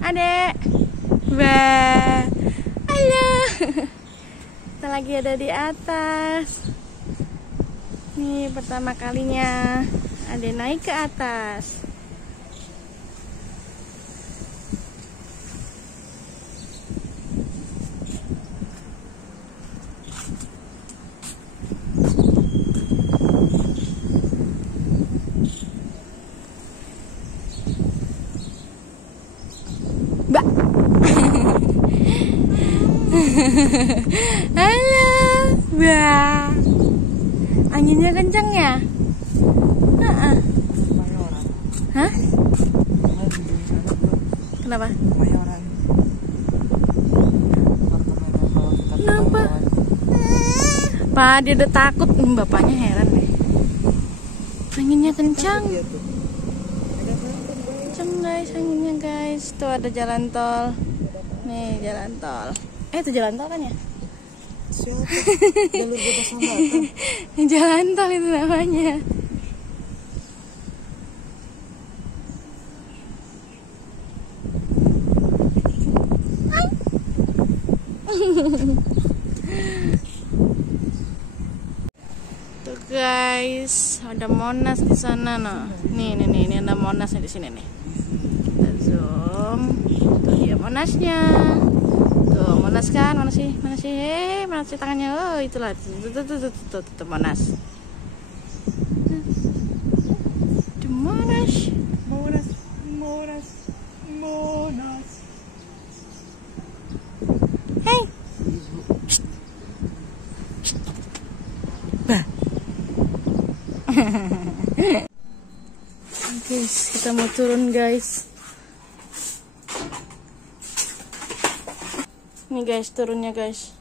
Adek. Wah. Halo. Kita lagi ada di atas. Nih pertama kalinya Adek naik ke atas. Mbak. Halo, Mbak. Anginnya kencang ya? Hah? Kenapa? Kenapa? Pak, dia udah takut. Bapaknya heran deh. Anginnya kencang. Kencang guys, anginnya guys. Tuh ada jalan tol. Nih jalan tol. Itu jalan tol kan ya? Siapa? Jalur bebas hambatan. Jalan tol itu namanya. Tuh guys, ada Monas di sana nah. Nih ada Monas di sini nih. Kita zoom. Tuh dia Monasnya. Tuh Monas kan, mana sih? Mana sih tangannya? Oh, itulah. Tuh Monas. Tuh Monas. Hey. Bah. Guys, kita mau turun guys. Nih guys, turunnya guys.